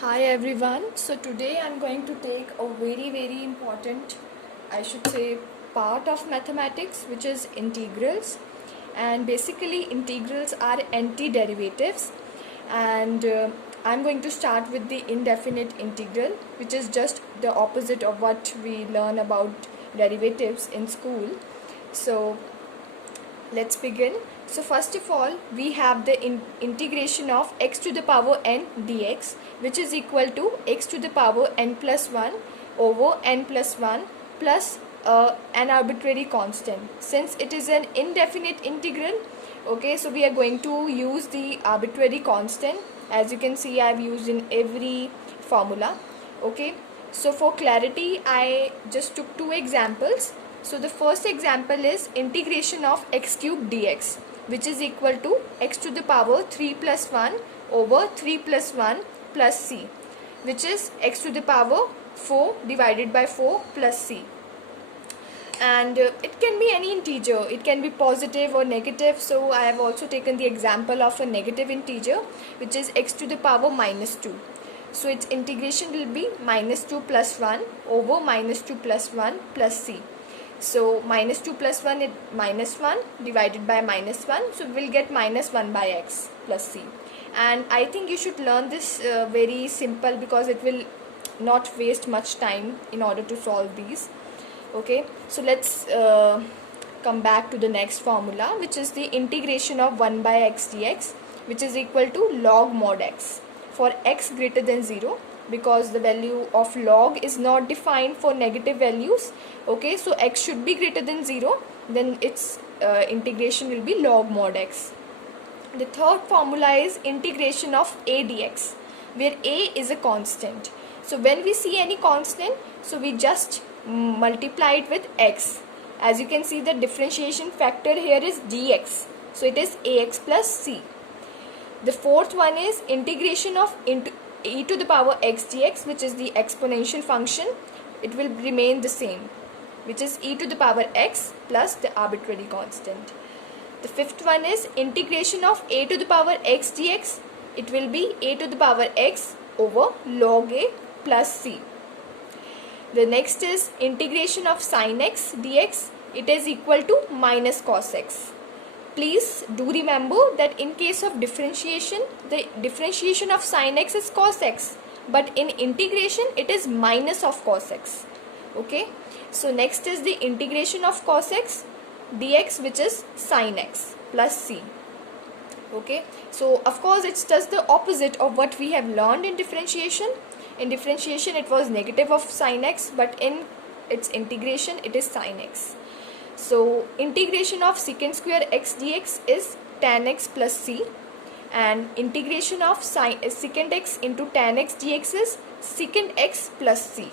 Hi everyone. So today I'm going to take a very important, I should say, part of mathematics, which is integrals. And basically integrals are antiderivatives, and I'm going to start with the indefinite integral, which is just the opposite of what we learn about derivatives in school. So let's begin. So first of all, we have the integration of x to the power n dx, which is equal to x to the power n plus 1 over n plus 1 plus an arbitrary constant. Since it is an indefinite integral, okay, so we are going to use the arbitrary constant. As you can see, I have used in every formula. Okay, so for clarity, I just took two examples. So the first example is integration of x cube dx, which is equal to x to the power 3 plus 1 over 3 plus 1 plus c, which is x to the power 4 divided by 4 plus c. And it can be any integer, it can be positive or negative. So I have also taken the example of a negative integer, which is x to the power minus 2. So its integration will be minus 2 plus 1 over minus 2 plus 1 plus c. So minus 2 plus 1 is minus 1 divided by minus 1. So we'll get minus 1 by x plus c. And I think you should learn this very simple, because it will not waste much time in order to solve these. Okay, so let's come back to the next formula, which is the integration of 1 by x dx, which is equal to log mod x for x greater than 0, because the value of log is not defined for negative values. Okay, so x should be greater than 0, then its integration will be log mod x. The third formula is integration of a dx, where a is a constant. So when we see any constant, so we just multiply it with x. As you can see, the differentiation factor here is dx, so it is ax plus c. The fourth one is integration of e to the power x dx, which is the exponential function. It will remain the same, which is e to the power x plus the arbitrary constant. The fifth one is integration of a to the power x dx. It will be a to the power x over log a plus c. The next is integration of sin x dx. It is equal to minus cos x. Please do remember that in case of differentiation, the differentiation of sin x is cos x, but in integration it is minus of cos x. Okay, so next is the integration of cos x dx, which is sin x plus c. Okay, so of course it's just the opposite of what we have learned in differentiation. In differentiation it was negative of sin x, but in its integration it is sin x. So integration of secant square x dx is tan x plus c, and integration of secant x into tan x dx is secant x plus c.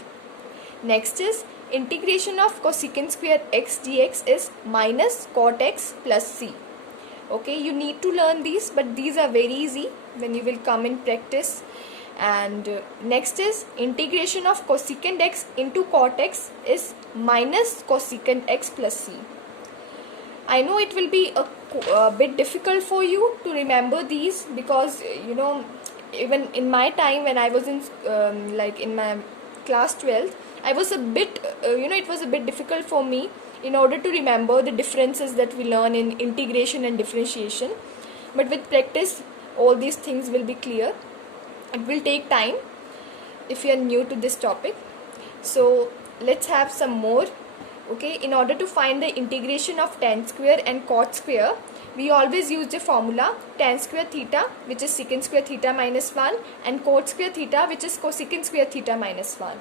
Next is integration of cosecant square x dx is minus cot x plus c. Okay, you need to learn these, but these are very easy when you will come in practice. And next is integration of cosecant x into cot x is minus cosecant x plus c. I know it will be a bit difficult for you to remember these, because even in my time when I was in in my class 12th, I was a bit it was a bit difficult for me in order to remember the differences that we learn in integration and differentiation. But with practice all these things will be clear. It will take time if you are new to this topic. So let's have some more. Okay, in order to find the integration of tan square and cot square, we always use the formula tan square theta, which is secant square theta minus 1, and cot square theta, which is cosecant square theta minus 1.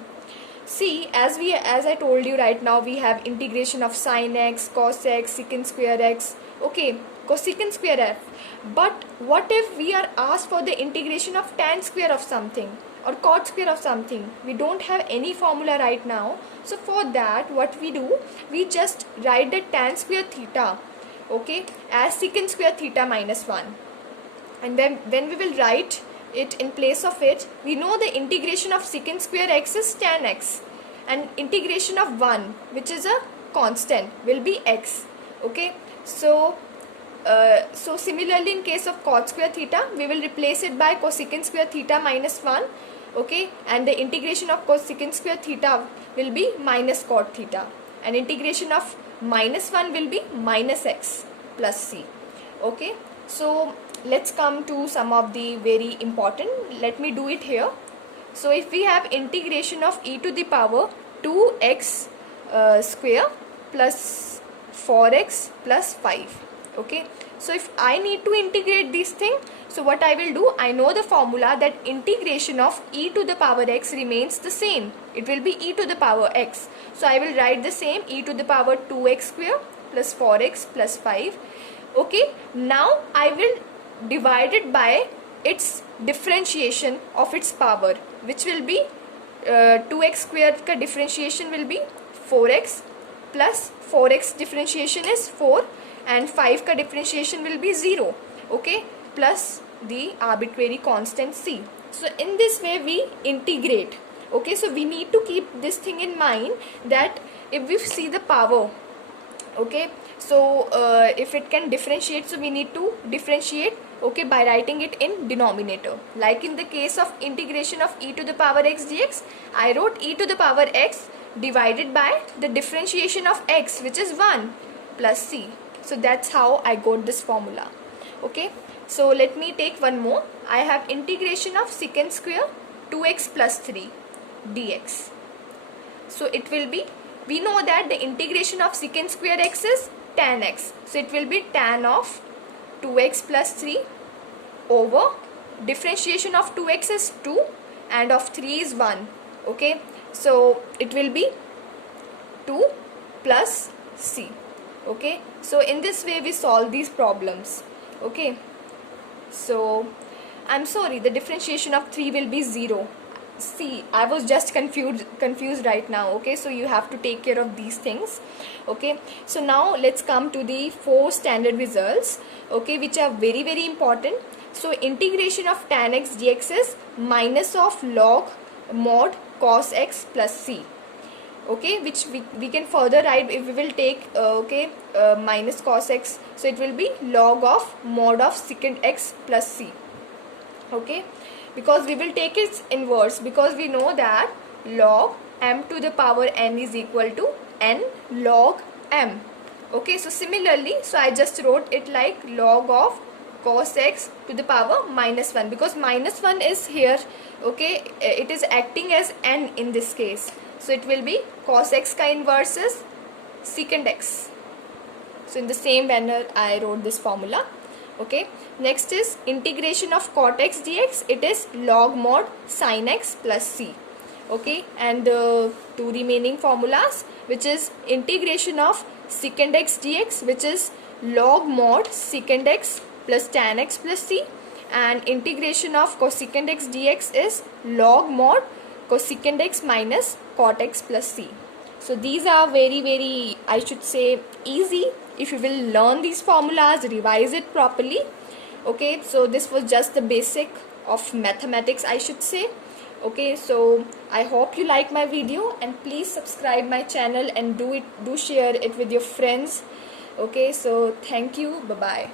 See, as I told you right now, we have integration of sin x, cos x, secant square x, okay, cosecant square f. But what if we are asked for the integration of tan square of something or cot square of something? We don't have any formula right now. So for that, what we do, we just write the tan square theta, okay, as secant square theta minus 1. And then when we will write it in place of it, we know the integration of secant square x is tan x, and integration of 1, which is a constant, will be x. Okay, so similarly in case of cot square theta, we will replace it by cosecant square theta minus 1. okay, and the integration of cosecant square theta will be minus cot theta, and integration of -1 will be minus x plus c. Okay, so let's come to some of the very important. Let me do it here. So if we have integration of e to the power 2x square plus 4x plus 5. Okay, so if I need to integrate this thing, so what I will do, I know the formula that integration of e to the power x remains the same. It will be e to the power x. So I will write the same, e to the power 2x square plus 4x plus 5. Okay, now I will divide it by its differentiation of its power, which will be 2x square का differentiation will be 4x plus 4x differentiation is 4 and 5 का differentiation will be 0. Okay, plus the arbitrary constant c. So in this way we integrate. Okay, so we need to keep this thing in mind that if we see the power, okay, so if it can differentiate, so we need to differentiate, okay, by writing it in denominator. Like in the case of integration of e to the power x dx, I wrote e to the power x divided by the differentiation of x, which is 1 plus c. So that's how I got this formula. Okay, so let me take one more. I have integration of secant square 2x plus 3 dx. So it will be, we know that the integration of secant square x is tan x. So it will be tan of 2x plus 3 over differentiation of 2x is 2 and of 3 is 1. Okay, so it will be 2 plus c. Okay, so in this way we solve these problems. Okay, so I'm sorry, the differentiation of 3 will be 0. See, I was just confused right now. Okay, so you have to take care of these things. Okay, so now let's come to the 4 standard results, okay, which are very very important. So integration of tan x dx is minus of log mod cos x plus c. Okay, which we can further write if we will take minus cos x, so it will be log of mod of secant x plus c. Okay, because we will take its inverse, because we know that log m to the power n is equal to n log m. Okay, so similarly, so I just wrote it like log of cos x to the power minus 1, because minus 1 is here. Okay, it is acting as n in this case, so it will be cos x ka inverse is secant x. So in the same manner I wrote this formula. Okay, next is integration of cot x dx. It is log mod sin x plus c. Okay, and the 2 remaining formulas, which is integration of secant x dx, which is log mod secant x plus tan x plus c, and integration of cosecant x dx is log mod cosecant x minus cot x plus c. So these are very very, I should say, easy if you will learn these formulas, revise it properly. Okay, so this was just the basic of mathematics, I should say. Okay, so I hope you like my video, and please subscribe my channel and do share it with your friends. Okay, so thank you, bye bye.